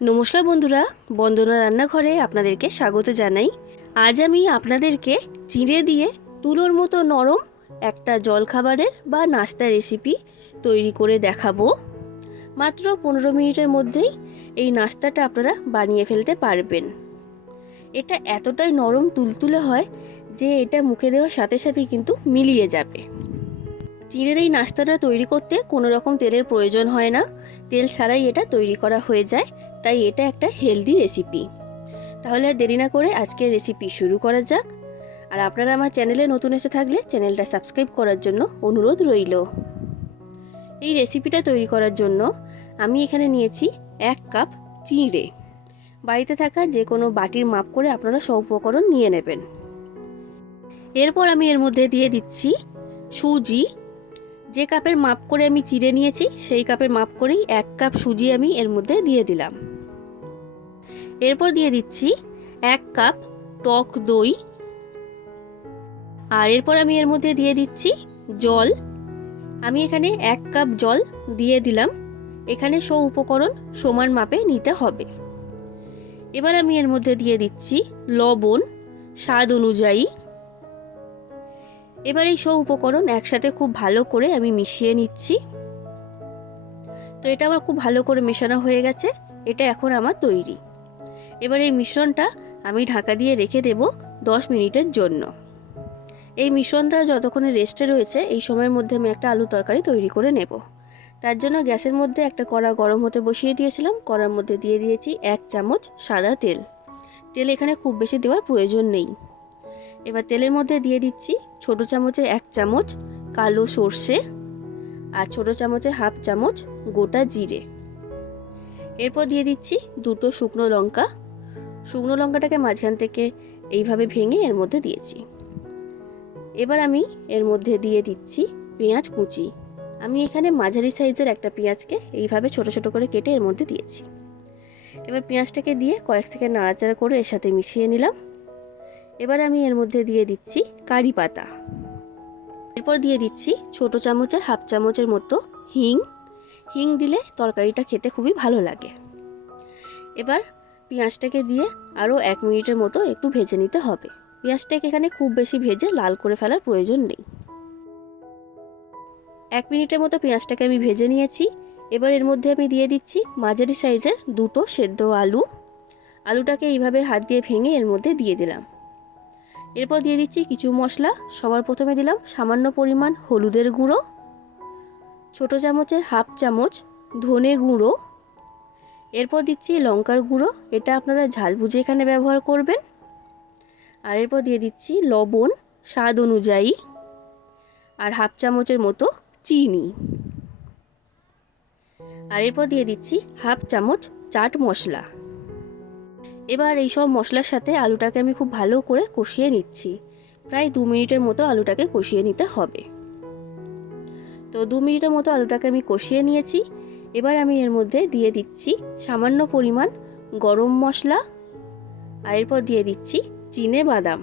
নমস্কার বন্ধুরা, বন্দনা রান্নাঘরে আপনাদেরকে স্বাগত জানাই। আজ আমি আপনাদেরকে চিঁড়ে দিয়ে তুলোর মতো নরম একটা জলখাবারের বা নাস্তা রেসিপি তৈরি করে দেখাবো। মাত্র পনেরো মিনিটের মধ্যেই এই নাস্তাটা আপনারা বানিয়ে ফেলতে পারবেন। এটা এতটাই নরম তুলতুলে হয় যে এটা মুখে দেওয়ার সাথে সাথেই কিন্তু মিলিয়ে যাবে। চিঁড়ের এই নাস্তাটা তৈরি করতে কোনো রকম তেলের প্রয়োজন হয় না। তেল ছাড়াই এটা তৈরি করা হয়ে যায়। তাই এটা একটা হেলদি রেসিপি তাহলে আর দেরি না করে আজকের রেসিপি শুরু করা যাক। আর আপনারা আমার চ্যানেলে নতুন এসে থাকলে চ্যানেলটা সাবস্ক্রাইব করার জন্য অনুরোধ রইল। এই রেসিপিটা তৈরি করার জন্য আমি এখানে নিয়েছি এক কাপ চিঁড়ে। বাড়িতে থাকা যে কোনো বাটির মাপ করে আপনারা সব উপকরণ নিয়ে নেবেন। এরপর আমি এর মধ্যে দিয়ে দিচ্ছি সুজি। যে কাপের মাপ করে আমি চিড়ে নিয়েছি, সেই কাপের মাপ করেই এক কাপ সুজি আমি এর মধ্যে দিয়ে দিলাম। এরপর দিয়ে দিচ্ছি এক কাপ টক দই। আর এরপর আমি এর মধ্যে দিয়ে দিচ্ছি জল। আমি এখানে এক কাপ জল দিয়ে দিলাম। এখানে সব উপকরণ সমান মাপে নিতে হবে। এবার আমি এর মধ্যে দিয়ে দিচ্ছি লবণ, স্বাদ অনুযায়ী। এবার এই সব উপকরণ একসাথে খুব ভালো করে আমি মিশিয়ে নিচ্ছি। তো এটা আমার খুব ভালো করে মেশানো হয়ে গেছে। এটা এখন আমার তৈরি। এবার এই মিশ্রণটা আমি ঢাকা দিয়ে রেখে দেব দশ মিনিটের জন্য। এই মিশ্রণটা যতক্ষণে রেস্টে রয়েছে, এই সময়ের মধ্যে আমি একটা আলু তরকারি তৈরি করে নেব। তার জন্য গ্যাসের মধ্যে একটা কড়া গরম হতে বসিয়ে দিয়েছিলাম। কড়ার মধ্যে দিয়ে দিয়েছি এক চামচ সাদা তেল। তেল এখানে খুব বেশি দেওয়ার প্রয়োজন নেই। এবার তেলের মধ্যে দিয়ে দিচ্ছি ছোট চামচে এক চামচ কালো সর্ষে আর ছোট চামচে হাফ চামচ গোটা জিরে। এরপর দিয়ে দিচ্ছি দুটো শুকনো লঙ্কা শুকনো লঙ্কাটাকে মাঝখান থেকে এইভাবে ভেঙে এর মধ্যে দিয়েছি। এবার আমি এর মধ্যে দিয়ে দিচ্ছি পেঁয়াজ কুচি। আমি এখানে মাঝারি সাইজের একটা পেঁয়াজকে এইভাবে ছোট ছোট করে কেটে এর মধ্যে দিয়েছি। এবার পেঁয়াজটাকে দিয়ে কয়েক সেকেন্ড নাড়াচাড়া করে এর সাথে মিশিয়ে নিলাম। এবার আমি এর মধ্যে দিয়ে দিচ্ছি কারি পাতা। এরপর দিয়ে দিচ্ছি ছোট চামচের, হাফ চামচের মতো হিং। হিং দিলে তরকারিটা খেতে খুবই ভালো লাগে। এবার পেঁয়াজটাকে দিয়ে আরও এক মিনিটের মতো একটু ভেজে নিতে হবে। পেঁয়াজটাকে এখানে খুব বেশি ভেজে লাল করে ফেলার প্রয়োজন নেই। এক মিনিটের মতো পেঁয়াজটাকে আমি ভেজে নিয়েছি। এবার এর মধ্যে আমি দিয়ে দিচ্ছি মাঝারি সাইজের দুটো সেদ্ধ আলু। আলুটাকে এইভাবে হাত দিয়ে ভেঙে এর মধ্যে দিয়ে দিলাম। এরপর দিয়ে দিচ্ছি কিছু মশলা। সবার প্রথমে দিলাম সামান্য পরিমাণ হলুদের গুঁড়ো, ছোট চামচের হাফ চামচ ধনে গুঁড়ো এরপর দিচ্ছি লঙ্কার গুঁড়ো। এটা আপনারা ঝাল বুঝে এখানে ব্যবহার করবেন। আর এরপর দিয়ে দিচ্ছি লবণ স্বাদ অনুযায়ী আর হাফ চামচের মতো চিনি। আর এরপর দিয়ে দিচ্ছি হাফ চামচ চাট মশলা। এবার এই সব মশলার সাথে আলুটাকে আমি খুব ভালো করে কষিয়ে নিচ্ছি। প্রায় দু মিনিটের মতো আলুটাকে কষিয়ে নিতে হবে। তো দু মিনিটের মতো আলুটাকে আমি কষিয়ে নিয়েছি। এবার আমি এর মধ্যে দিয়ে দিচ্ছি সামান্য পরিমাণ গরম মশলা আর এরপর দিয়ে দিচ্ছি চিনে বাদাম।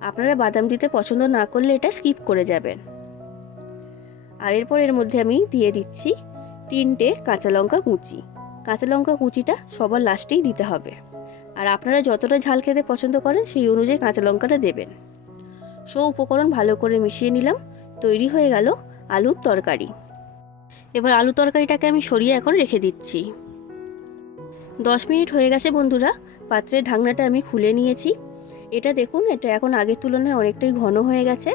আপনারা বাদাম দিতে পছন্দ না করলে এটা স্কিপ করে যাবেন। আর এরপর এর মধ্যে আমি দিয়ে দিচ্ছি তিনটে কাঁচা লঙ্কা কুচি। কাঁচা লঙ্কা কুচিটা সবার লাস্টেই দিতে হবে। আর আপনারা যতটা ঝাল খেতে পছন্দ করেন সেই অনুযায়ী কাঁচা লঙ্কাটা দেবেন। সব উপকরণ ভালো করে মিশিয়ে নিলাম। তৈরি হয়ে গেল আলুর তরকারি। এবার আলু তরকারিটাকে আমি সরিয়ে এখন রেখে দিচ্ছি। দশ মিনিট হয়ে গেছে বন্ধুরা, পাত্রের ঢাকনাটা আমি খুলে নিয়েছি। এটা দেখুন, এটা এখন আগের তুলনায় অনেকটাই ঘন হয়ে গেছে।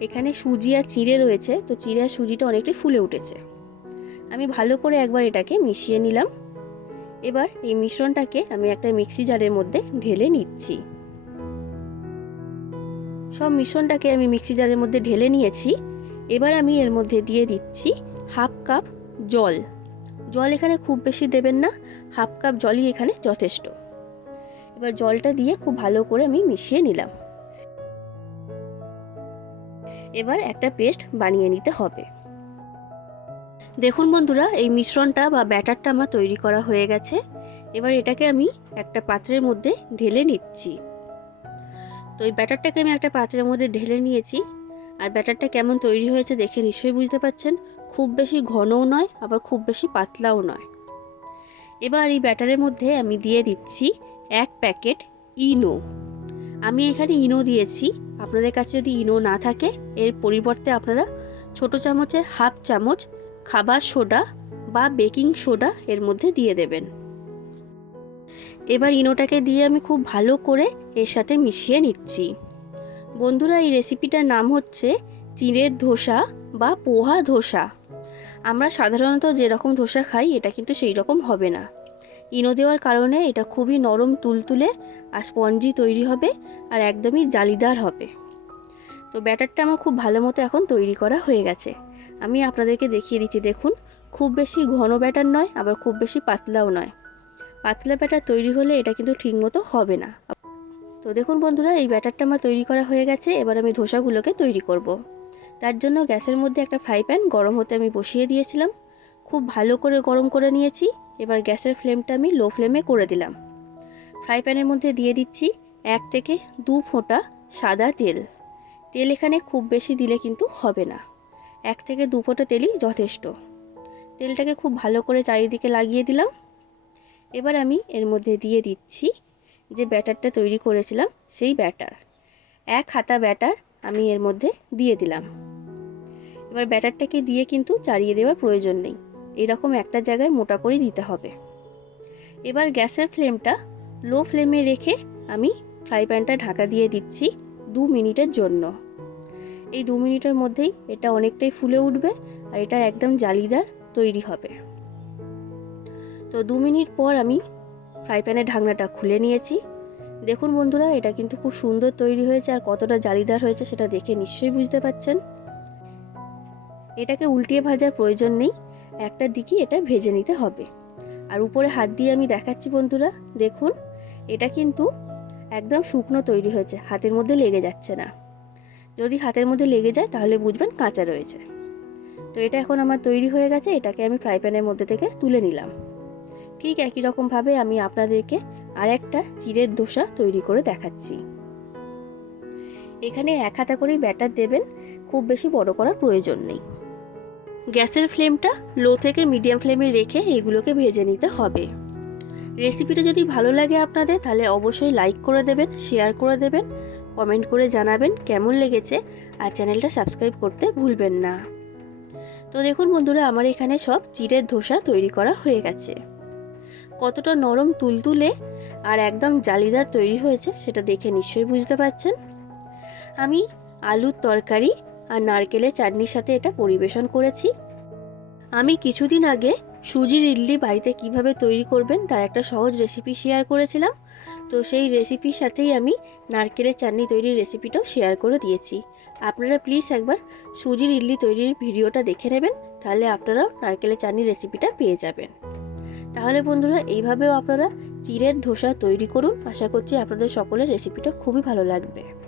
এখানে সুজি আর চিড়ে রয়েছে, তো চিড়ে আর সুজিটা অনেকটাই ফুলে উঠেছে। আমি ভালো করে একবার এটাকে মিশিয়ে নিলাম। এবার এই মিশ্রণটাকে আমি একটা মিক্সি জারের মধ্যে ঢেলে নিচ্ছি। সব মিশ্রণটাকে আমি মিক্সি জারের মধ্যে ঢেলে নিয়েছি। এবার আমি এর মধ্যে দিয়ে দিচ্ছি হাফ কাপ জল। জল এখানে খুব বেশি দেবেন না, হাফ কাপ জলই এখানে যথেষ্ট। এবার জলটা দিয়ে খুব ভালো করে আমি মিশিয়ে নিলাম। এবার একটা পেস্ট বানিয়ে নিতে হবে। দেখুন বন্ধুরা, এই মিশ্রণটা বা ব্যাটারটা আমার তৈরি করা হয়ে গেছে। এবার এটাকে আমি একটা পাত্রের মধ্যে ঢেলে নিচ্ছি। তো এই ব্যাটারটাকে আমি একটা পাত্রের মধ্যে ঢেলে নিয়েছি। আর ব্যাটারটা কেমন তৈরি হয়েছে দেখে নিশ্চয়ই বুঝতে পারছেন। খুব বেশি ঘনও নয়, আবার খুব বেশি পাতলাও নয়। এবার এই ব্যাটারের মধ্যে আমি দিয়ে দিচ্ছি এক প্যাকেট ইনো। আমি এখানে ইনো দিয়েছি। আপনাদের কাছে যদি ইনো না থাকে, এর পরিবর্তে আপনারা ছোট চামচের হাফ চামচ খাবার সোডা বা বেকিং সোডা এর মধ্যে দিয়ে দেবেন। এবার ইনোটাকে দিয়ে আমি খুব ভালো করে এর সাথে মিশিয়ে নিচ্ছি। বন্ধুরা, এই রেসিপিটার নাম হচ্ছে চিড়ের ধোসা বা পোহা ধোসা। আমরা সাধারণত যেরকম ধোসা খাই, এটা কিন্তু সেই রকম হবে না। ইনো দেওয়ার কারণে এটা খুবই নরম তুলতুলে আর স্পঞ্জি তৈরি হবে আর একদমই জালিদার হবে। তো ব্যাটারটা আমার খুব ভালো মতো এখন তৈরি করা হয়ে গেছে। আমি আপনাদেরকে দেখিয়ে দিচ্ছি, দেখুন। খুব বেশি ঘন ব্যাটার নয়, আবার খুব বেশি পাতলাও নয়। পাতলা ব্যাটার তৈরি হলে এটা কিন্তু ঠিকমতো হবে না। তো দেখুন বন্ধুরা, এই ব্যাটারটা আমার তৈরি করা হয়ে গেছে। এবার আমি ধোসাগুলোকে তৈরি করব। তার জন্য গ্যাসের মধ্যে একটা ফ্রাই প্যান গরম হতে আমি বসিয়ে দিয়েছিলাম। খুব ভালো করে গরম করে নিয়েছি। এবার গ্যাসের ফ্লেমটা আমি লো ফ্লেমে করে দিলাম। ফ্রাই প্যানের মধ্যে দিয়ে দিচ্ছি এক থেকে দু ফোঁটা সাদা তেল। তেল এখানে খুব বেশি দিলে কিন্তু হবে না। এক থেকে দু ফোঁটা তেলই যথেষ্ট। তেলটাকে খুব ভালো করে চারিদিকে লাগিয়ে দিলাম। এবার আমি এর মধ্যে দিয়ে দিচ্ছি যে ব্যাটারটা তৈরি করেছিলাম, সেই ব্যাটার। এক হাতা ব্যাটার আমি এর মধ্যে দিয়ে দিলাম। এবার ব্যাটারটাকে দিয়ে কিন্তু চারিয়ে দেওয়ার প্রয়োজন নেই। এরকম একটা জায়গায় মোটা করে দিতে হবে। এবার গ্যাসের ফ্লেমটা লো ফ্লেমে রেখে আমি ফ্রাই প্যানটা ঢাকা দিয়ে দিচ্ছি দু মিনিটের জন্য। এই দু মিনিটের মধ্যেই এটা অনেকটাই ফুলে উঠবে আর এটা একদম জালিদার তৈরি হবে। তো দু মিনিট পর আমি ফ্রাই প্যানের ঢাকনাটা খুলে নিয়েছি। দেখুন বন্ধুরা, এটা কিন্তু খুব সুন্দর তৈরি হয়েছে আর কতটা জালিদার হয়েছে সেটা দেখে নিশ্চয়ই বুঝতে পাচ্ছেন এটাকে উল্টিয়ে ভাজার প্রয়োজন নেই, একটা দিকই এটা ভেজে নিতে হবে। আর উপরে হাত দিয়ে আমি দেখাচ্ছি বন্ধুরা, দেখুন, এটা কিন্তু একদম শুকনো তৈরি হয়েছে, হাতের মধ্যে লেগে যাচ্ছে না। যদি হাতের মধ্যে লেগে যায়, তাহলে বুঝবেন কাঁচা রয়েছে। তো এটা এখন আমার তৈরি হয়ে গেছে, এটাকে আমি ফ্রাই প্যানের মধ্যে থেকে তুলে নিলাম। ঠিক একই রকমভাবে আমি আপনাদেরকে আর একটা চিড়ের দোসা তৈরি করে দেখাচ্ছি। এখানে এক হাতা করেই ব্যাটার দেবেন, খুব বেশি বড় করার প্রয়োজন নেই। গ্যাসের ফ্লেমটা লো থেকে মিডিয়াম ফ্লেমে রেখে এগুলোকে ভেজে নিতে হবে। রেসিপিটা যদি ভালো লাগে আপনাদের, তাহলে অবশ্যই লাইক করে দেবেন, শেয়ার করে দেবেন, কমেন্ট করে জানাবেন কেমন লেগেছে, আর চ্যানেলটা সাবস্ক্রাইব করতে ভুলবেন না। তো দেখুন বন্ধুরা, আমার এখানে সব চিড়ের ধোসা তৈরি করা হয়ে গেছে। কতটা নরম তুলতুলে আর একদম জালিদার তৈরি হয়েছে, সেটা দেখে নিশ্চয়ই বুঝতে পারছেন। আমি আলুর তরকারি নারকেলের চাটনির সাথে এটা পরিবেশন করেছি। আমি কিছুদিন আগে সুজির ইডলি বাড়িতে কীভাবে তৈরি করবেন তার একটা সহজ রেসিপি শেয়ার করেছিলাম। তো সেই রেসিপির সাথেই আমি নারকেলের চাটনি তৈরির রেসিপিটাও শেয়ার করে দিয়েছি। আপনারা প্লিজ একবার সুজির ইডলি তৈরির ভিডিওটা দেখে নেবেন, তাহলে আপনারাও নারকেলের চাটনি রেসিপিটা পেয়ে যাবেন। তাহলে বন্ধুরা, এইভাবেও আপনারা চিড়ের ধোসা তৈরি করুন। আশা করছি আপনাদের সকলের রেসিপিটা খুবই ভালো লাগবে।